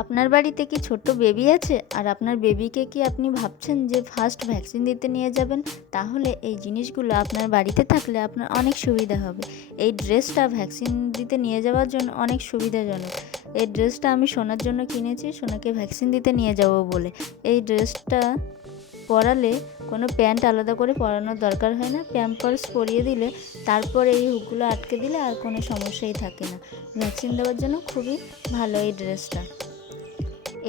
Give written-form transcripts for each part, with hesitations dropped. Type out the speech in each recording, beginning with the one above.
আপনার বাড়িতে কি ছোট্ট বেবি আছে আর আপনার বেবিকে কি আপনি ভাবছেন যে ফার্স্ট ভ্যাকসিন দিতে নিয়ে যাবেন? তাহলে এই জিনিসগুলো আপনার বাড়িতে থাকলে আপনার অনেক সুবিধা হবে। এই ড্রেসটা ভ্যাকসিন দিতে নিয়ে যাওয়ার জন্য অনেক সুবিধাজনক। এই ড্রেসটা আমি সোনার জন্য কিনেছি, সোনাকে ভ্যাকসিন দিতে নিয়ে যাব বলে। এই ড্রেসটা পরালে কোনো প্যান্ট আলাদা করে পরানোর দরকার হয় না, প্যাম্পার্স পরিয়ে দিলে তারপর এই হুকগুলো আটকে দিলে আর কোনো সমস্যাই থাকে না। ভ্যাকসিন দেওয়ার জন্য খুবই ভালো এই ড্রেসটা।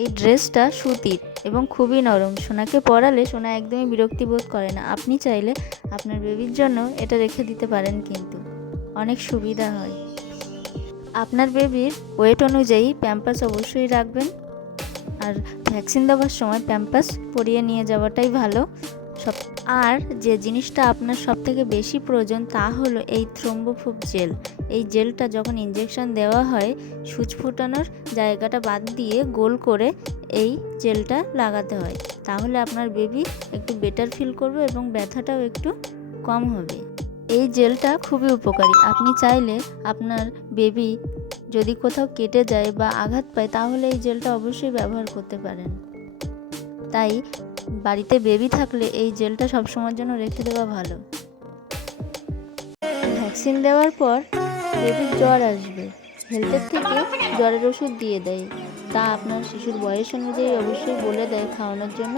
এই ড্রেসটা সুতির এবং খুবই নরম, সোনাকে পরালে সোনা একদমই বিরক্তি বোধ করে না। আপনি চাইলে আপনার বেবির জন্য এটা রেখে দিতে পারেন, কিন্তু অনেক সুবিধা হয়। আপনার বেবির ওয়েট অনুযায়ী প্যাম্পাস অবশ্যই রাখবেন, আর ভ্যাকসিন দেওয়ার সময় প্যাম্পাস পরিয়ে নিয়ে যাওয়াটাই ভালো। আর যে জিনিসটা আপনার সবথেকে বেশি প্রয়োজন তা হলো এই থ্রোম্বোফোব জেল। এই জেলটা যখন ইঞ্জেকশন দেওয়া হয়, সূচ ফোটানোর জায়গাটা বাদ দিয়ে গোল করে এই জেলটা লাগাতে হয়। তাহলে আপনার বেবি একটু বেটার ফিল করবে এবং ব্যথাটাও একটু কম হবে। এই জেলটা খুবই উপকারী। আপনি চাইলে আপনার বেবি যদি কোথাও কেটে যায় বা আঘাত পায় তাহলে এই জেলটা অবশ্যই ব্যবহার করতে পারেন। তাই বাড়িতে বেবি থাকলে এই জেলটা সবসময়ের জন্য রেখে দেওয়া ভালো। ভ্যাকসিন দেওয়ার পর বেবির জ্বর আসবে, হেলথের থেকে জ্বরের ওষুধ দিয়ে দেয়। তা আপনার শিশুর বয়স অনুযায়ী অবশ্যই বলে দেয় খাওয়ানোর জন্য।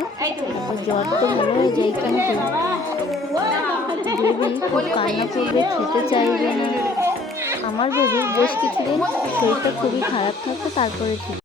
জ্বর তো ভালো হয়ে যায়, কিন্তু বেবি খুব কান্না করবে, খেতে চাইবে না। আমার বেবির বেশ কিছুদিন শরীরটা খুবই খারাপ থাকতো, তারপরে ঠিক